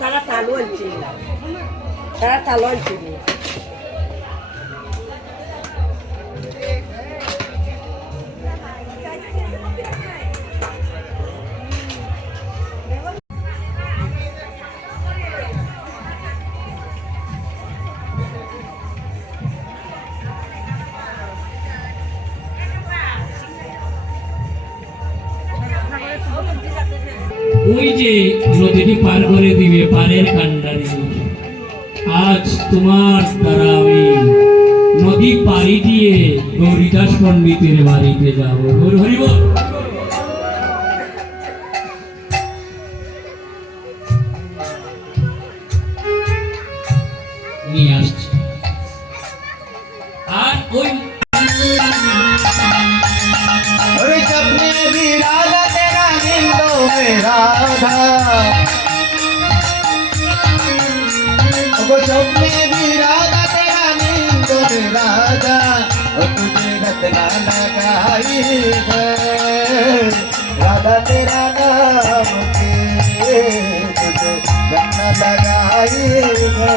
তারা চালু আনছে, তারা চালু আনছে। ওই যে নদীটি পার করে দিবে পারের কান্ডারি, আজ তোমার দ্বারা আমি নদী পাড়ি দিয়ে গৌরীদাস পণ্ডিতের বাড়িতে যাবো। হরিব নিয়ে আসছি। আর ওই राधा सपने भी राधा तेरा नींद में राधा तुझे रत्ना लगाई है राधा तेरा नाम के तुझे रत्ना लगाई है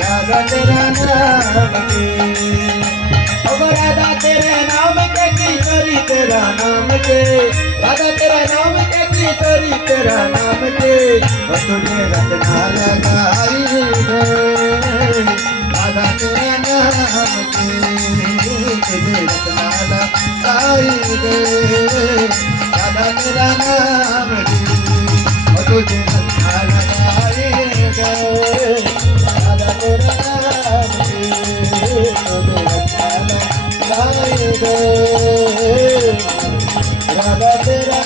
राधा तेरा नाम के राधा तेरे नाम के किशोरी तेरा नाम के राधा तेरा नाम के किशोरी तेरा नाम के तुझे रत्ना लगाई है राधा तेरा नाम के तुझे रत्ना लगाई है राधा तेरा नाम के तुझे रत्ना लगाई है राधा तेरा नाम के तुझे रत्ना लगाई है राधा तेरा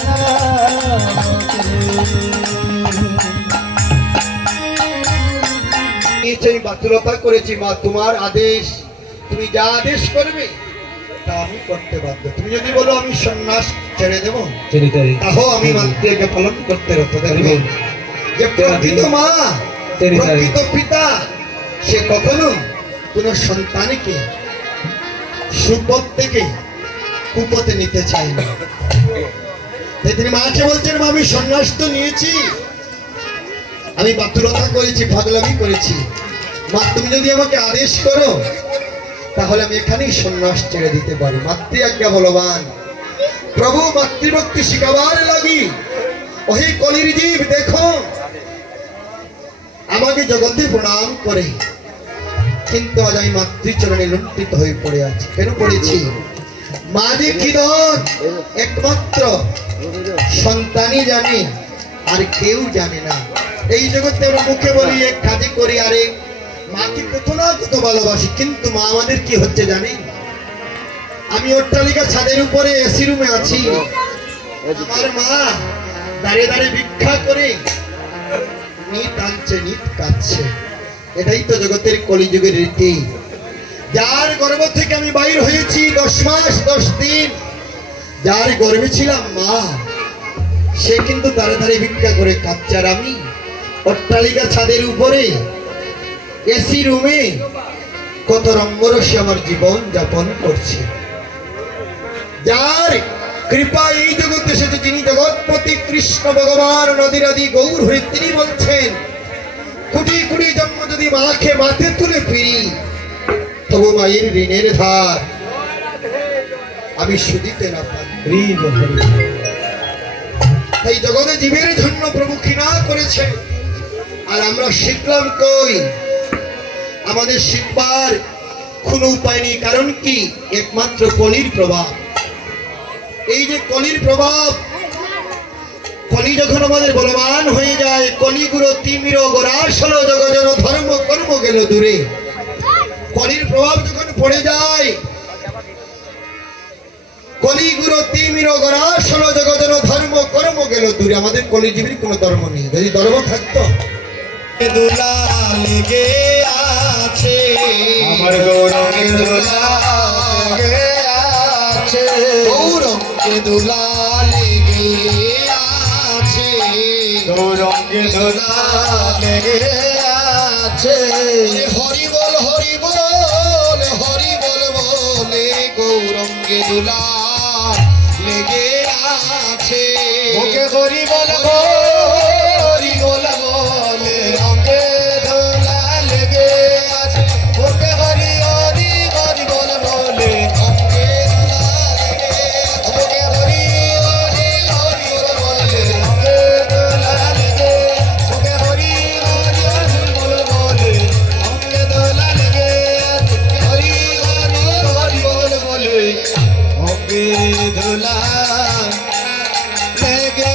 বাতুলতা করেছি মা, তোমার আদেশ, তুমি যা আদেশ করবে তা আমি করতে বাধ্য। তুমি যদি বলো আমি সন্ন্যাস ছেড়ে দেবো, তাও আমি মাতৃকে পালন করতে রত দেখবে। যে প্রকৃত মা, প্রকৃত পিতা, সে কখনো কোন সন্তানকে সুপথ থেকে কুপথে নিতে চাই না। তিনি মাকে বলছেন মা আমি সন্ন্যাস তো নিয়েছি, আমি বাতুলতা করেছি, পাগলামি করেছি, মা তুমি যদি আমাকে আদেশ করো তাহলে আমি এখানেই সন্ন্যাস ছেড়ে দিতে পারি। মাতৃ আজ্ঞা বলবান প্রভু মাতৃভক্তি শিখাবার লাগি ওই কলির জীব দেখো আমাকে জগতে প্রণাম করে, কিন্তু আজ আমি মাতৃচরণে লুণ্ঠিত হয়ে পড়ে আছি। কেন পড়েছি? মা যে কি দন একমাত্র সন্তানই জানে, আর কেউ জানে না। এই জগতে আমরা মুখে বলি এক কাজে করি, আরে মাকে কত না কত ভালোবাসি, কিন্তু মা আমাদের কি হচ্ছে জানেন? আমি অট্টালিকা ছাদের উপরে এসি রুমে আছি, আমার মা দাঁড়িয়ে দাঁড়িয়ে ভিক্ষা করে নিত আনছে নিত কাঁদছে। এটাই তো জগতের কলিযুগের রীতি। যার গর্ভ থেকে আমি বাইর হয়েছি 10 মাস 10 দিন, যার গর্ভে ছিলাম মা, সে কিন্তু দাঁড়ে দাঁড়িয়ে ভিক্ষা করে কাঁদছে, আর আমি অট্টালিকা ছাদের উপরে এসি রুমে কত রঙ্গরসে আমার জীবন যাপন করছি। যার কৃপা এই জগতে এসেছে, যিনি জগৎপতি কৃষ্ণ ভগবান নদীরাদি গৌর হয়ে, তিনি বলছেন কোটি কোটি জন্ম যদি মাকে মাথে তুলে ফিরি, তবু মায়ের ঋণের ধার আমি শুধিতে না পারি। তাই জগতে জীবের জন্য প্রভু ঘৃণা করেছে, আর আমরা শিখলাম কই? আমাদের শিখবার কোনো উপায় নেই। কারণ কি? একমাত্র কলির প্রভাব। এই যে কলির প্রভাব, কলি যখন আমাদের বলবান হয়ে যায়, কলিগুরো তিমির গোরাসল জগজন ধর্ম কর্ম গেল দূরে, কলির প্রভাব যখন পড়ে যায়, কলিগুরো তিমির গোরাসল জগজন ধর্ম কর্ম গেল দূরে। আমাদের কলিজীবীর কোনো ধর্ম নেই। যদি ধর্ম থাকতো, দুলাল গে আছে আমার গৌরঙ্গে দুলাল গে আছে, গৌরঙ্গে দুলাল গে আছে, গৌরঙ্গে দুলাল গে আছে। হরি বল হরি বল হরি বল বলে গৌরঙ্গে দুলাল গে আছে ওকে হরি বল হরি বল বলে অঙ্গে দোলা লেগে আছে ওকে হরি হরি হরি বল বলে অঙ্গে দোলা লেগে ওকে হরি হরি হরি বল বলে অঙ্গে দোলা লেগে ওকে হরি হরি হরি বল বলে অঙ্গে দোলা লেগে হরি হরি হরি বল বলে অঙ্গে দোলা লেগে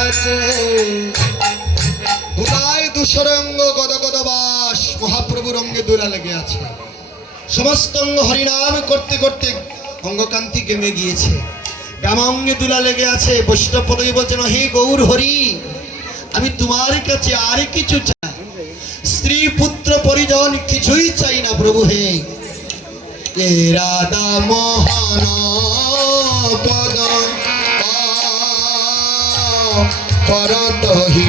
আছে উদয় দুসরঙ্গ গদ গদ বাস মহাপ্রভুর অঙ্গে দোলা লেগে আছে সমস্ত অঙ্গ হরিনাম করতে করতে অঙ্গকান্তি কেমে গিয়েছে ব্যামঙ্গে দোলা লেগে আছে বৈষ্ণব পদই বলছেন হে গৌর হরি আমি তোমার কাছে আর কিছু চাই স্ত্রী পুত্র পরিজন কিছুই চাই না প্রভু হে এ রাধা মোহন পদ করতহি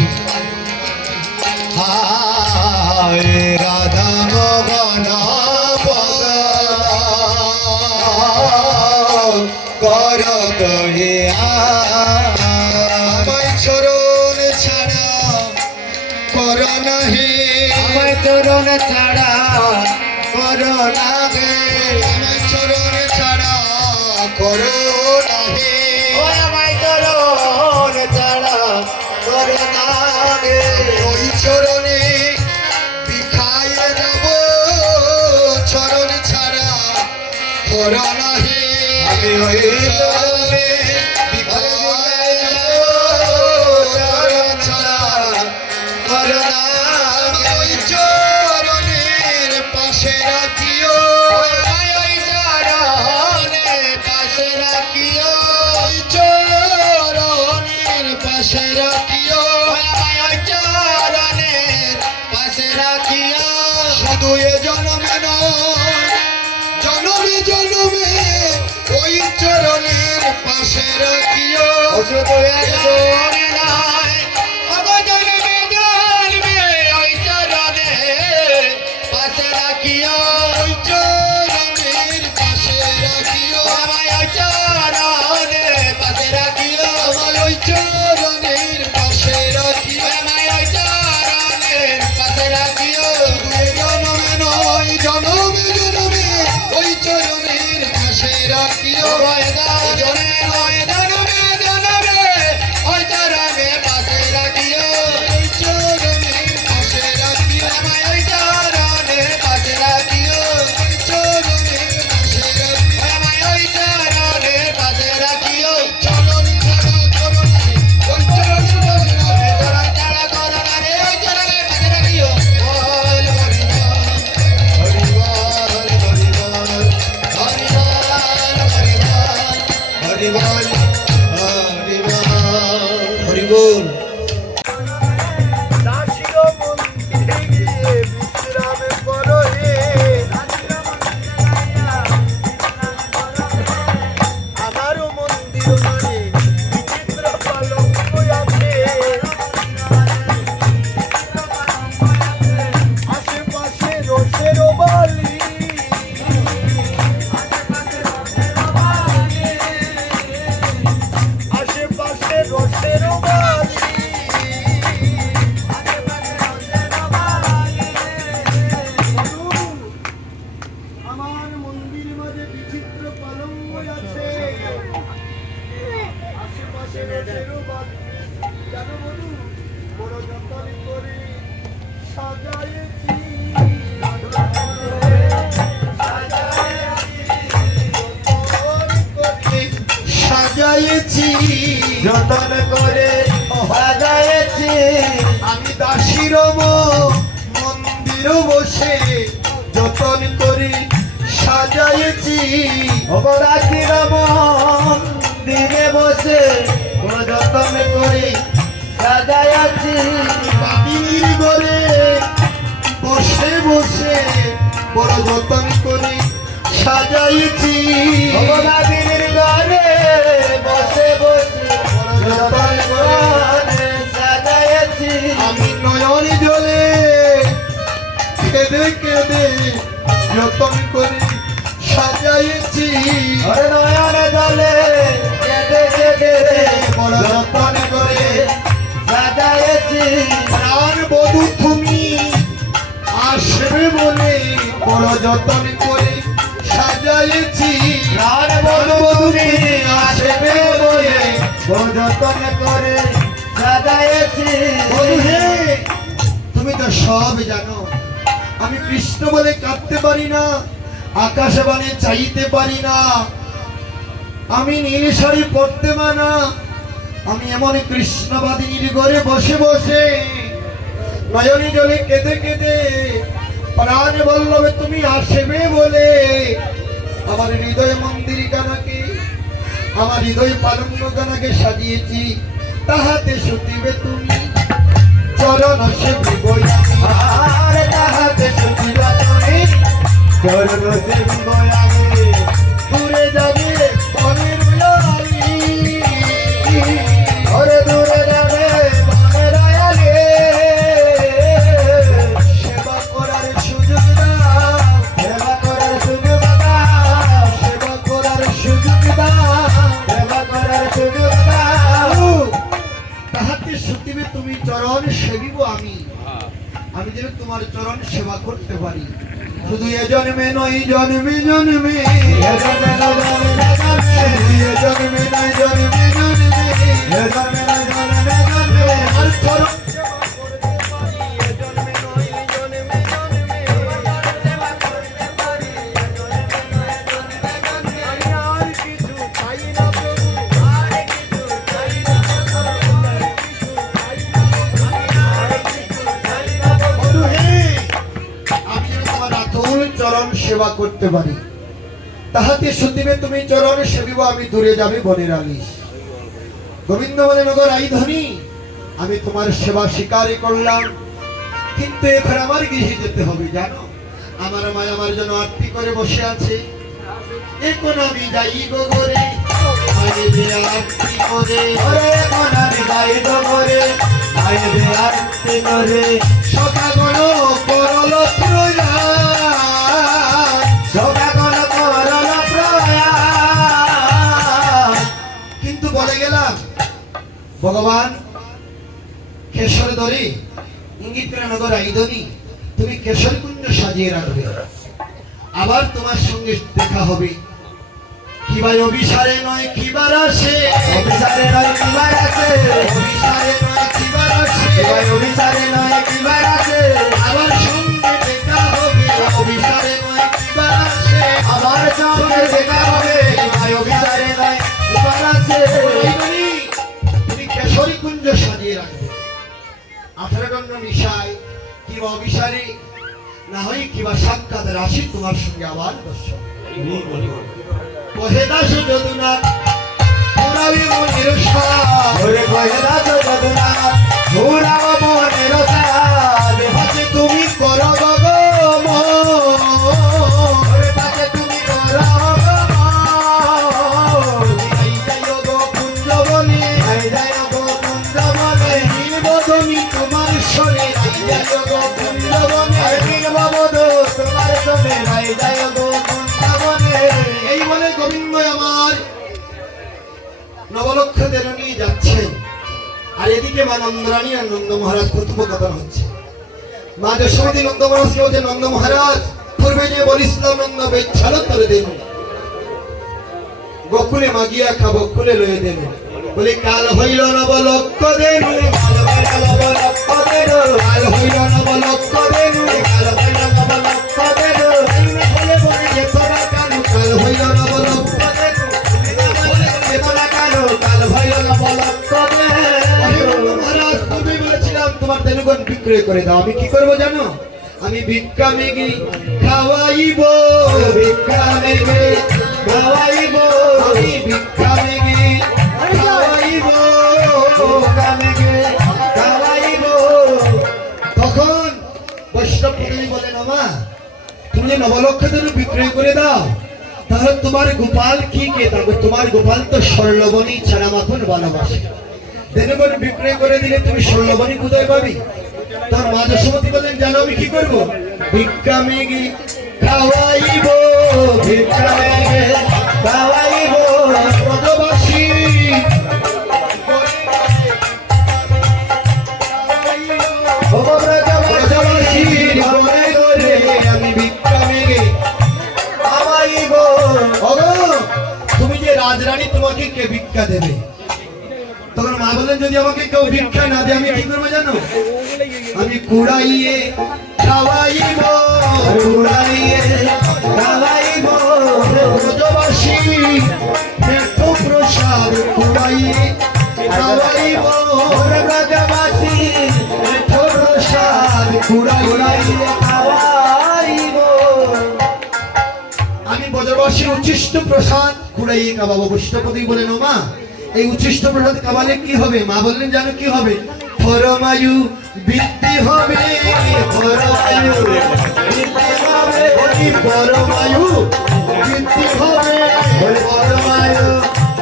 হায় রাধা মোহন পদ করতহি আমায় চরণ ছাড়া কর নাহি আমায় চরণ ছাড়া কর নাহি আমায় চরণ ছাড়া কর নাহি আমায় চরণ ছাড়া কর নাহি ওই চরণে বিখায়ে যাব চরণ ছাড়া কর নাহি আমি ওই চরণে বিখায়ে যাব চরণ ছাড়া কর নাহি ওই চরণের পাশে রাখিও ওই চরণের পাশে রাখিও ওই চরণের পাশে রাখিও ওই চরণের পাশে রাখিও শুধু এ জন্মে নয় জন্মে জন্মে ওই চরণের পাশে রাখিও শুধু এ জন্মে নয় জন্মে জন্মে ওই চরণের পাশে রাখিও ওই চরণের পাশে রাখিও আমায় ওই চরণের পাশে রাখিও আমায় ওই চরণের পাশে রাখিও আমায় ওই চরণের পাশে রাখিও জনমে নয় জনমে জনমে ওই চরণের পাশে রাখিও জনে নয় জনমে জনমে ওই চরণের পাশে রাখিও ওই চরণের পাশে রাখিও আমায় ওই চরণের পাশে রাখিও ওই চরণের পাশে রাখিও আমায় ওই চরণের পাশে রাখিও চরণ ছাড়া করো না ওই চরণের পাশে রাখিও চরণ ছাড়া করো না রে ওই চরণের পাশে রাখিও বল হরি বল হরি বল হরি বল হরি বল হরি বল হরি বল হরি বল দাসির মন্দিরে গিয়ে বিশ্রাম করো হে আমার মন্দির মানে বিচিত্র পালঙ্ক আছে আশেপাশে রসের বালি আশেপাশে রসের বালি আমার মন্দির মাঝে বিচিত্র পালঙ্ক আছে আশেপাশে রসেরও বালি জানো বধূ বড় যতন করে সাজাইছি সাজাইছি যতন করে সাজাইছি আমি দাসির মন্দির বসে যতন করে সাজাইছি অবরাশির মন্দিরে বসে বড় যতন করে সাজাইছি বাদিনীর ঘরে বসে বসে বড় যতন করে সাজাইছি ভগবানের ঘরে বসে বসে যতন করে সাজাইছি আমি নয়ন জলে কেঁদে কেঁদে যতন করে সাজাইছি নয়ন জলে কেঁদে যতন করে সাজাইছি প্রাণ বধূ তুমি আসবে বলে যতন করে সাজাইছি। বধূ হে, তুমি তো সব জানো, আমি কৃষ্ণ বলে কাঁদতে পারি না, আকাশে বাণে চাইতে পারি না, আমি নীল শাড়ি পরতে মানা, আমি এমন কৃষ্ণবাদিনীর ঘরে বসে বসে নয়নী জলে কেঁদে কেঁদে প্রাণ বল্লভে তুমি আসবে বলে আমার হৃদয় মন্দির কানাকে, আমার হৃদয় পালঙ্গ কানাকে সাজিয়েছি, তাহাতে শুতিবে তুমি চরণ সেবিব আমি। আর তাহাতে শুনিবা তুমি চরণ সেবিব আমি। দূরে যাবে বনের আমি, ওরে দূরে যাবে মনের আগে সেবা করার সুযোগ দাও, সেবা করার সুযোগ দাও, সেবা করার সুযোগ দাও। সেবা করার সুযোগ দাও। তাহাতে শুতিবে তুমি চরণ সেবিব আমি, আমি যেন তোমার চরণ সেবা করতে পারি, শুধু এ জন্মে নয় জন্মে জন্মে, এ জন্মে নয় জন্মে জন্মে, শুধু এ জন্মে নয় জন্মে জন্মে, এ জন্মে নয় জন্মে জন্মে। আর চরণ সেবা করতে পারি, এ জন্মে নয় জন্মে জন্মে, সেবা করতে পারি, এ জন্মে নয় জন্মে জন্মে। আমি আর কিছু চাই না প্রভু, আর কিছু চাই না প্রভু, আর কিছু চাই না প্রভু, আমি আর কিছু চাই না প্রভু। বধূ হে, আমি যেন তোমার আতুল চরণ সেবা করতে পারি, তাহাতে শুতিবে তুমি চরণ সেবিব আমি, দূরে যাবে বনের আলিশ। গোবিন্দ বলে নগর আই ধনী, আমি তোমার সেবা স্বীকারই করলাম, কিন্তু এখন আমার গৃহে যেতে হবে জানো, আমার মা আমার জন্য আরতি করে বসে আছে, এখন আমি যাই গো ঘরে, মায়ের যে আরতি করে, ওরে এখন আমি গাইব করে গাইবে আরতি করে। সকাগণ করল প্রয়াণ, সকাগণ করল প্রয়াণ। কিন্তু বলে গেলাম ভগবান কেশর ধরে ইঙ্গিত করে নগর আইদনি, তুমি কেশর কুঞ্জ সাজিয়ে রাখবে, আবার তোমার সঙ্গে দেখা হবে, কিবার অভিসারে নয় কিবার আসে, অভিসারে নয় কিবার আছে, অভিসারে নয় কিবার আসে, এবার অভিসারে নয় কিবার আছে। আবার সঙ্গে দেখা হবে, অভিসারে নয় কিবার আসে, আমার সঙ্গে দেখা হবে এবার অভিসারে নয় কিবার আছে। আইদনি, তুমি কেশরী কুঞ্জ সাজিয়ে রাখবে, 18 দণ্ড নিশায় কিবা অভিসারে না হয় কিবা সাক্ষাৎ রাশি তোমার সঙ্গে আবার দর্শন। কহে দাস যদুনা পুরাবি মনের সাথ, ওরে কহে দাস যদুনা ঘুরাও মনের সাথ। হাতে তুমি করো গগম, ওরে তাকে তুমি করো এই যাইও গো কুঞ্জ বনে, এই যায় গো কুঞ্জ বনে। নীলবদনী তোমার শরীর, এই যাইও গো কুঞ্জ বনে। আরে নীলববধূ তোমার সঙ্গে এই যায় গো কুঞ্জ বনে। এই বলে গোবিন্দ আমার নবলক্ষদের নিয়ে যাচ্ছেন, আর এদিকে মা নন্দরানী আর নন্দ মহারাজ কথোপকথন হচ্ছে। মা যশোমতী নন্দ মহারাজকে বলছে, নন্দ মহারাজ পূর্বে যে বলিছিলাম নন্দ বেচ্ছাল করে দেন, গোকুলে মাগিয়া খাবো খুলে লয়ে দেন, বলে কাল হইল নবলক্ষ দেন, কাল হইল নবলক্ষ দেন, কাল হইল নবলক্ষ দেন, কাল হইল নবলক্ষ দেন। বলে বলে যেত না কালু, কাল হইল নবলক্ষ দেন, চেতনা কালো কাল হইল নবলক্ষ দেন। মহারাজ তুমি বলেছিলাম তোমার দেনুগণ বিক্রয় করে দাও, আমি কি করবো জানো, আমি ভিক্ষা মেঘি খাওয়াইব, ভিক্ষা মেঘে খাওয়াইব, আমি ভিক্ষা মেঘি খাওয়াইব। ভিক্ষা মেঘে খাওয়াইব। তখন বৈষ্ণব পুরী বলেন, আমা তুমি যে নবলক্ষ ধরে বিক্রয় করে দাও, তাহলে তোমার গোপাল কি কে থাকবে, তোমার গোপাল তো স্বর্ণবনী ছাড়া মাখন ভালোবাসে, দেনুগণ বিক্রয় করে দিলে তুমি স্বর্ণবনী কোথায় পাবি। তার মা যশোমতী বলেন, জানো আমি কি করবো, ভিক্ষা মেঘি খাওয়াইব, ভিক্ষা মেঘে খাওয়াইব। ব্রজবাসী ও ব্রজবাসী ব্রজবাসী ঘরে ঘরে আমি ভিক্ষা মেঘে ভিক্ষা দেবে। তখন মা বললেন যদি আমাকে কেউ ভিক্ষা না দেয় আমি কি করবো জানো? আমি কুড়াইয়ে খাওয়াইব, কুড়াইয়ে খাওয়াইব, ব্রজবাসী একটু প্রসাদ কুড়াইয়ে খাওয়াইব, ব্রজবাসী একটু প্রসাদ কুড়াইয়ে খাওয়াইব। আমি ব্রজবাসীর উচ্ছিষ্ট প্রসাদ কুড়াইয়ে খাওয়াবো। বৈষ্ণবপতি বলেন ও মা এই উচ্ছিষ্ট প্রসাদ খাওয়ালে কি হবে? মা বললেন জানো কি হবে? পরমায়ু বৃদ্ধি হবে, পরমায়ু বৃদ্ধি হবে, ওই পরমায়ু বৃদ্ধি হবে, ওই পরমায়ু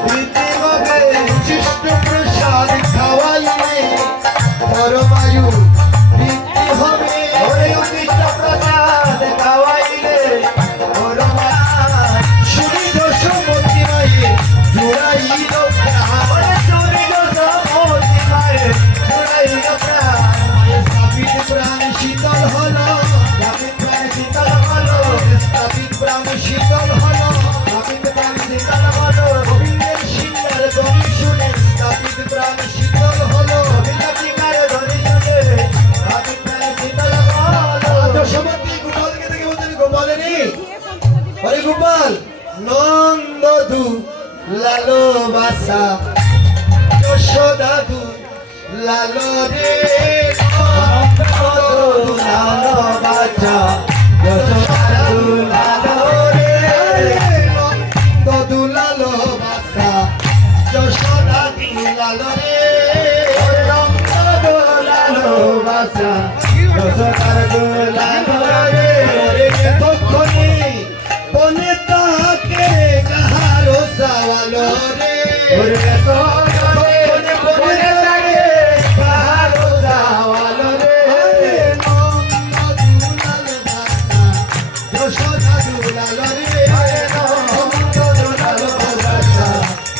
বৃদ্ধি হবে। উচ্ছিষ্ট প্রসাদ খাওয়াইলে পরমায়ু বৃদ্ধি হবে, ওরে উচ্ছিষ্ট প্রসাদ খাওয়াইলে পরমায়ু শুনি দশমতি মায়ে জোড়াইল প্রাণ। ওরে সূর্য সমুদ্র মায়ে জুড়াইল প্রাণ। মায়ের স্থাপিত প্রাণ শীতল হলো, স্থাপিত প্রাণ শীতল হলো, স্থাপিত প্রাণ শীতল হলো, স্থাপিত প্রাণ শীতল হলো। গোবিন্দের সিংহের ধ্বনি শুনে স্থাপিত প্রাণ শীতল হলো। বিনাশিকার ধ্বনি শুনে স্থাপিত প্রাণ শীতল হলো। দশমতী গোপালকে দেখে বলছেন গোপালে রে, আরে গোপাল নন্দ দু লালো বাসা, যশোদা দু লালো রে, লালো বাচ্চা যশোদার দুলালো রে। নন্দ দু লালো বাসা, যশোদা দু লালো রে। লালো বাচ্চা যশোদার দুলালো রে। তখনই বনে তাকে কাহারো সাওয়ালো রে। ওরে তখনে বনে থাকে কাহারো যাওয়ালো রে। যশোদা দুলালো রে, ওরে নন্দ দুলালো বাচ্চা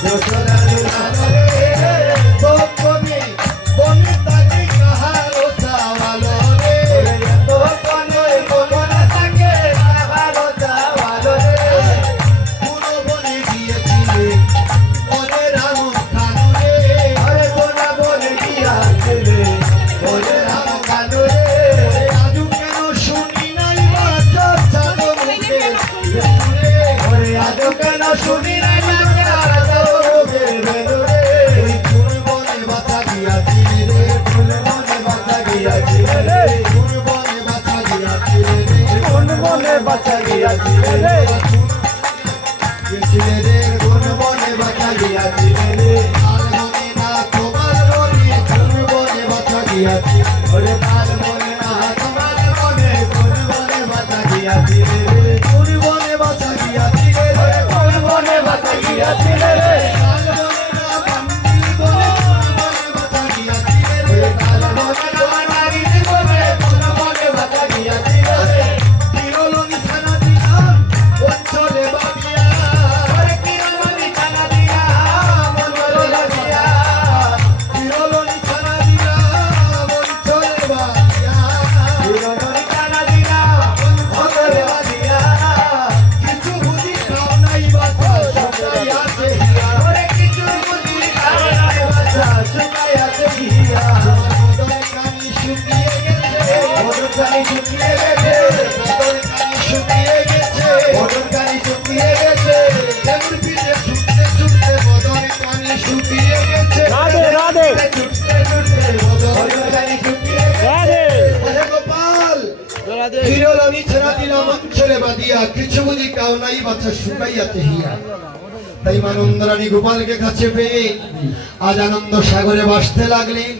যশোদার দুলালো রে। তখনই বনে তাকে কাহারো সাওয়ালো রে। ওরে তখনে বনে থাকে কাহারো যাওয়ালো রে। পুরো বনে গিয়েছিলে বনে রাম খানু রে। আরে কোনা বলে গিয়াছিলে বলে রাম কানু রে। আজু কেন শুনি নাই বাচ্চা চাঁদ মুখে রে। ওরে আজও কেন শুনি নাই বেলুরে বেলুরে। ফুল বনে বাতা গিয়াছিলে রে, ফুল মনে বাঁচা গিয়াছিলে রে। ফুল বনে বাতা গিয়াছিলে রে। কোন মনে বাঁচা গিয়াছিলে রে। গিয়েছিলে রে, কোন মনে বাঁচা গিয়াছিলে রে। আর মনে না তোমার বলি ফুল বনে বাতা গিয়াছিলে। ওরে কাল মনে না তোমার মনে কোন মনে বাঁচা গিয়াছিলে রে। ফুল বনে বাতা গিয়াছিলে রে, ওরে কোন মনে বাঁচা গিয়াছিলে রে। আর মনে না বান্দির বনে ফুল বনে বাতা গিয়াছিলে রে। ওরে কাল মনে না নারী জীবনে কোন মনে বাঁচা গিয়াছিলে রে। তিরলনি ছানা দিলাম অঞ্চলে বাবিয়া, ওরে কিরমনি ছানা দিয়া মন্দর লাগিয়া। তিরলনি ছানা দিলাম অঞ্চলে বাবিয়া। কিরমনি ছানা দিয়া মন্দর লাগিয়া। কিছু বুঝি খাও নাই বাছা সবাই আছে হিয়া। ওরে কিছু বুঝি খাও নাই বাছা শুকাই আছে হিয়া। বদলে কানি শুকিয়ে গেছে, বদন কানি শুকিয়ে গেছে। বদলে কানি শুকিয়ে গেছে। বদন কানি শুকিয়ে গেছে। লেবুর পিঠে ছুটতে ছুটতে বদলে কানি শুকিয়ে গেছে। ছুটতে ছুটতে বদন কানি শুকিয়ে গেছে। ওরে গোপাল তিরলনি ছানা দিলাম অঞ্চলে বাদিয়া, কিছু বুঝি খাও নাই বাছা শুকাইয়াছে হিয়া। তাই মানন্দরানী গোপালকে কাছে পেয়ে আজ আনন্দ সাগরে ভাসতে লাগলেন।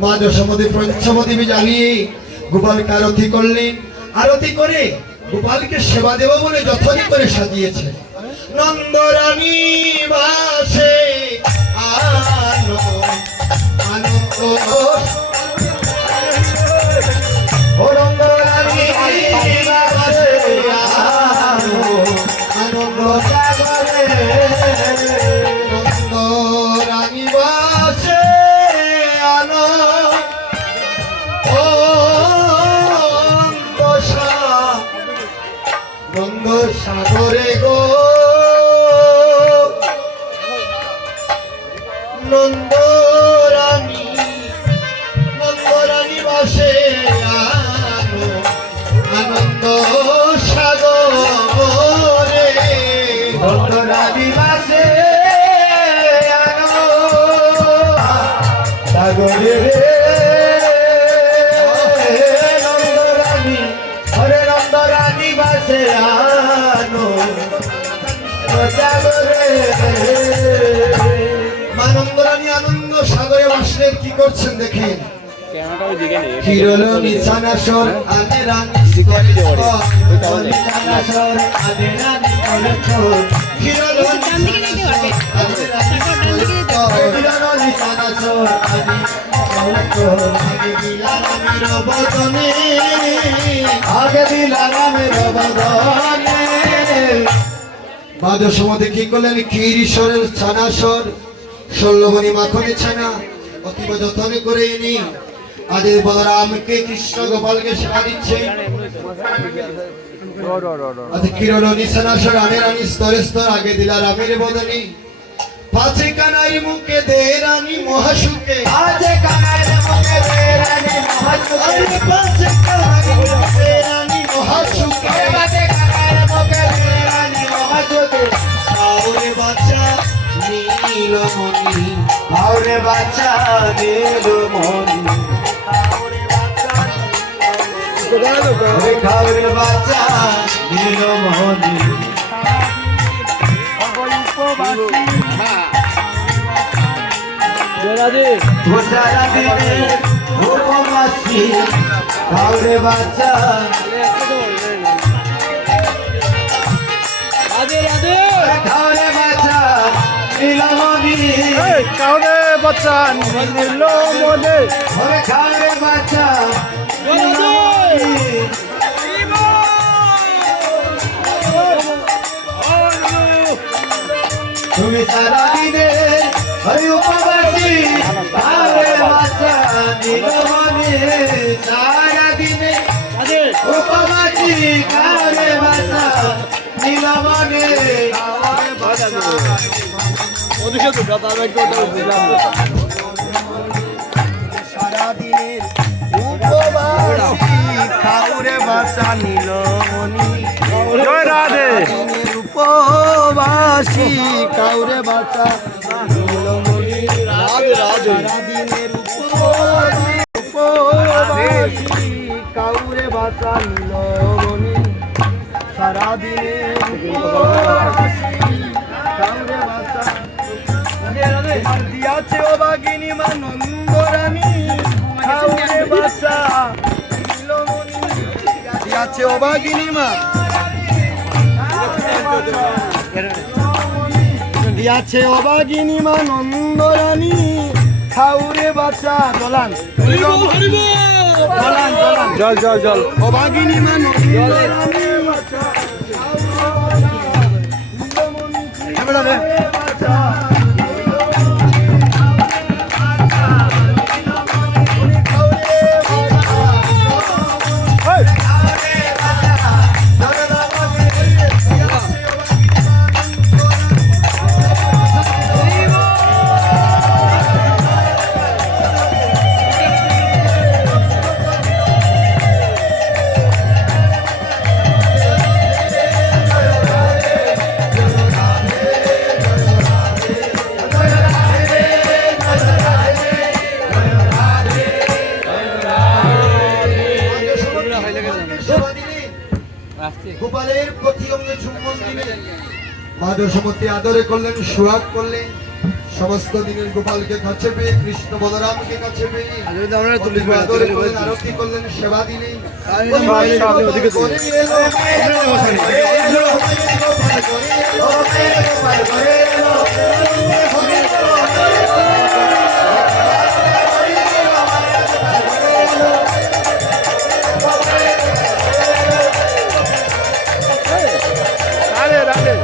মা যশোমতী পঞ্চমদেবী জ্বালিয়ে গোপালকে আরতি করলেন। আরতি করে গোপালকে সেবা দেব বলে যথাযথ করে সাজিয়েছে। নন্দরানী ভাসে আনন্দ আনন্দ ও রঙ্গরানী বাজে আনন্দ সাগরে। নন্দরানী ভাসে আনন্দ সাগরে গো নন্দরানী নন্দরানী বাসে আনো আনন্দ সাগরে নন্দরানী বাসে আনো সাগরে রে নন্দরানী হরে নন্দরানী বাসে আনো সাগরে মা নন্দরানী আনন্দ সাগরে বাসলেন কি করছেন দেখেন কিরল নিশানাসর আনে রানী নিশানাসর আনে রানী কলচর কিরণ নিশানাসর আনে কলচর বদনে আগে দিলা রামের বদনে বাদর সমাধি কি করলেন কিরিশ্বরের ছানাসর 16 মণি মাখনে ছানা অতীব যত্নে করে এনে আজ বলরামকে কৃষ্ণ গোপালকে সেবা দিচ্ছে আজ কিরণ নিশানাসর আনে রানী স্তরে স্তর আগে দিলা রামের বদনে পাঁচে কানাই মুখে দে রানী মহাসুখে আজ কানার মুখে দে রানী মহাসুখে আরে পাঁচে কানাই মুখে দে রানী মহাসুখে আজ কানার মুখে দে রানী মহাসুখে আওরে বাচ্চা নীলমণি আউরে বাচ্চা নীলমণি খাওরে বাচ্চা নীলমণি সারা দিনে উপবাসী খাওরে বাচ্চা খাওরে বাচ্চা নীলমণি কাউরে বাচ্চা নিল মনে ওরে খাওরে বাচ্চা নীলমণি তুমি সারা দিনে ওই উপবাসী খাওরে বাচ্চা নীলমণি সারা দিনে উপবাসী খাওরে বাচ্চা নীলমণি ওদিকে তো কথা আমি একটু ওটা বুঝলাম না। সারাদিনের উপবাসী খাউরে বাসা নীলমণি জয় রাধে উপবাসী কাউরে বাসা নীলমণি রাধে রাধে সারাদিনের উপবাসী কাউরে বাসা নীলমণি সারাদিনের উপবাসী কাউরে বাসা দিয়াছে ও বাগিনী মা নন্দরানী খাউরে বাসা নীলমণি দিয়াছে ও বাগিনী মা দিয়াছে অবাগিনী মা নন্দরানী খাউরে বাচ্চা দলান দলান দলান জল জল জল অবাগিনী মা নন্দরানী গোপালের প্রতি অঙ্গে চুম্বন দিলেন মাধবসমতি আদরে করলেন সুহাগ করলেন সমস্ত দিনের গোপালকে কাছে পেয়ে কৃষ্ণ বলরামকে কাছে পেয়ে আদরে করলেন আরতি করলেন সেবা দিলেন রাধে রাধে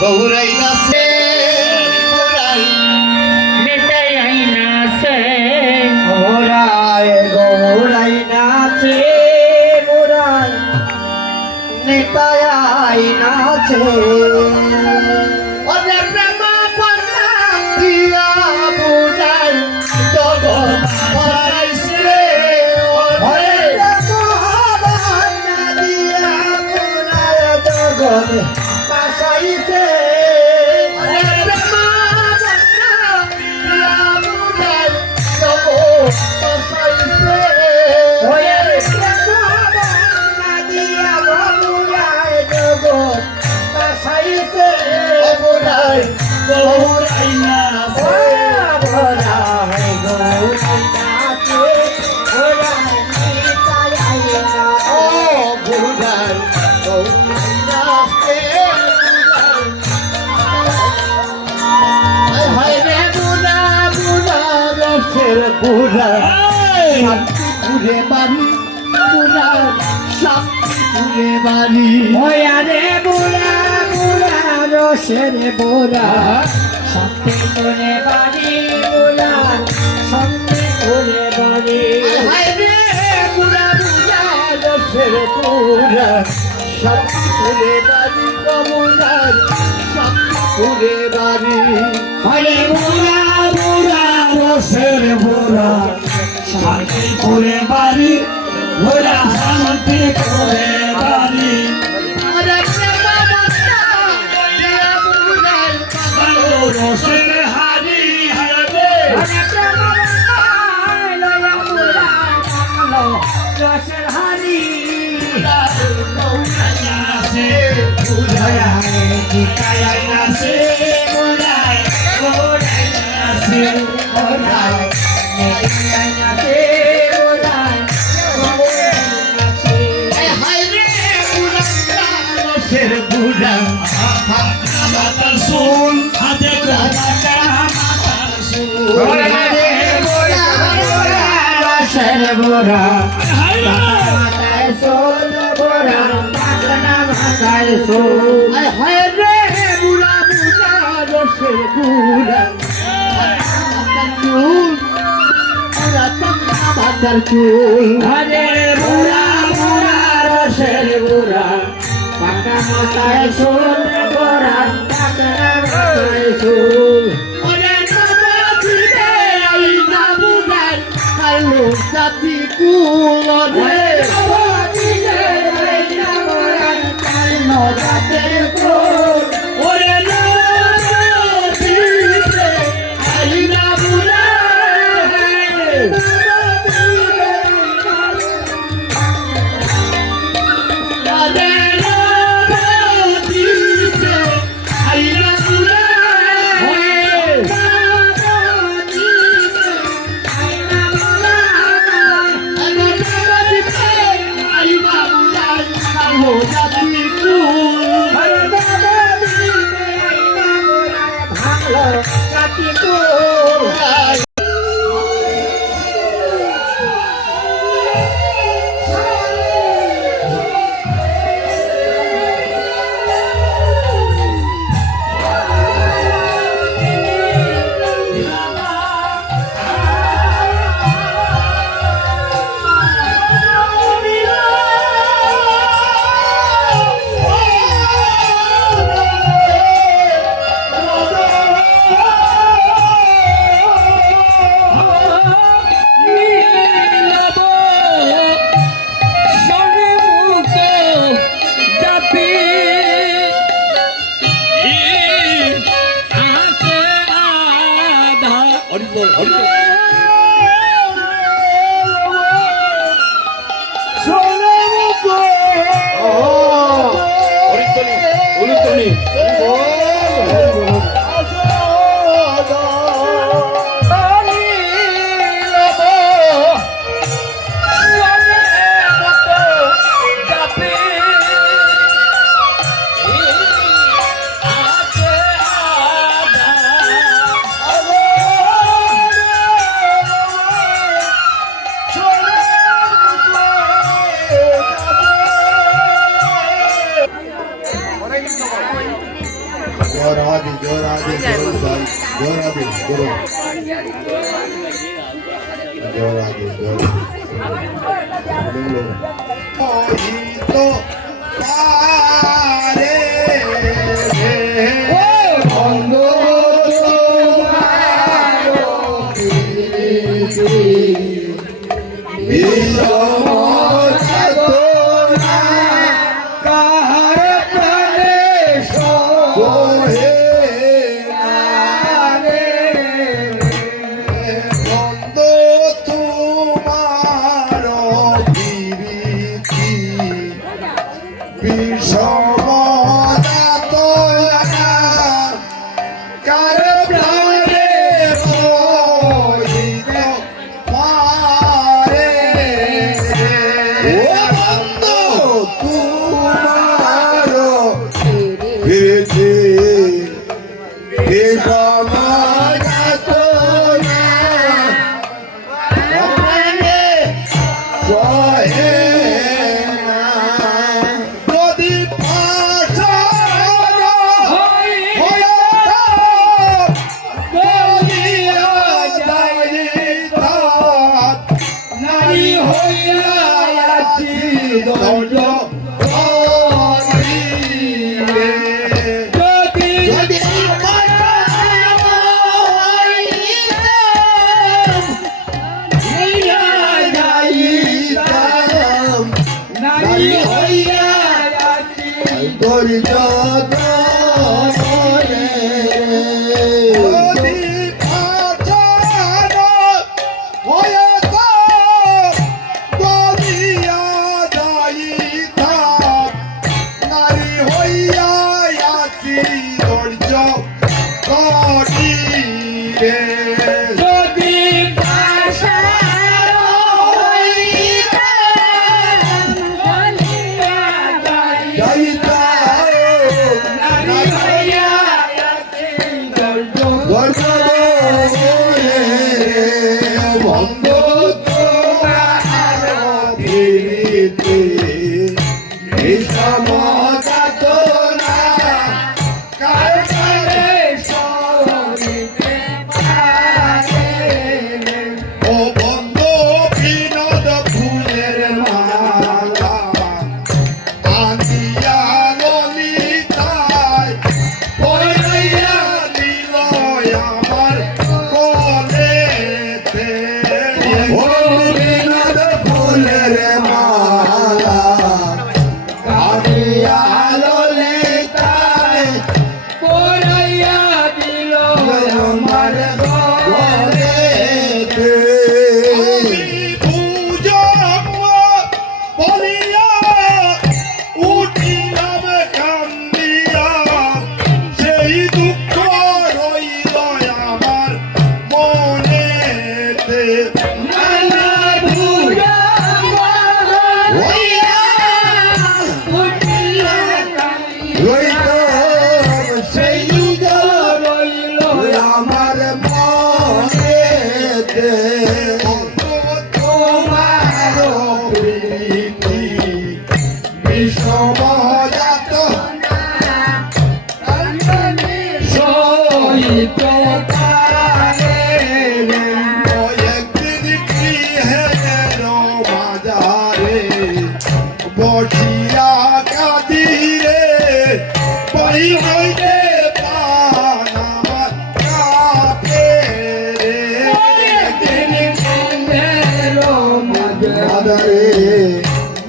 গৌরাই নাচে গৌরাই নেতাই আইনাছে মোরায় গৌরাই নাচে মোরাই নেতায় নাচে ওরে প্রেম বন্যা দিয়া বুঝাই জগৎ বাঁচাইছে ওরে মহাবন্যা দিয়া মোরায় জগৎ বাঁচাইছে ওরে প্রেম বন্যা দিয়া বুঝাই জগৎ বাঁচাইছে ওরে মহাবন্যা দিয়া মোরায় জগৎ বাঁচাইছে অবদাই গৌরাই নাচে মোরায় গৌরাই নাচে মোরায় নেতায় নাচে ও বুড়াই গৌরাই নাচে হায় রে বুড়া বুড়া রসের বুড়া শান্তিপুরে বাড়ি বুড়া শান্তিপুরে বাড়ি ওয়ারে বুড়া বুড়া রসের বুড়া সত্যি করে বাড়ি বুড়া সত্যি করে বাড়ি হায় রে বুড়া বুড়া রসের বুড়া শান্তিপুরে বাড়ি বুড়ার শান্তিপুরে বাড়ি ওরে বুড়া বুড়া রসের বুড়া শান্তি করে বাড়ি বুড়া শান্তি করে বাড়ি আরে প্রেম বন্যা দিয়া বুড়ার রসের হারি হারবে রসের হারি আছে নেতাই আইনাছে মোরায় গৌরাই নাচে হায় রে বুড়া রসের বুড়া মাতার সুন হাতে কাটা মাতার সুন রসের বুড়া হায় মাথায় সোল বুড়া পাতনা মাথায় সোল হায় রে বুড়া বুড়া রসের বুড়া মাথার চুল আরে বুড়া বুড়া রসের বুড়া পাকা মাথায় সোল বুড়া পাতনা মাথায় সোল ওরে নবজিরে আই না বুড়াই কালো জাতি কুল রে ওরে নবজিরে আই না বুড়াই ওরে নবজিরে আই না বুড়াই রাধে জয় রাধে জয় জয় জয় রাধে করো জয় রাধে জয় রাধে তো পারে বন্ধ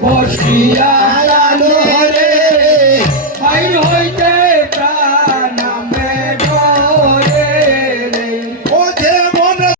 বসিয়া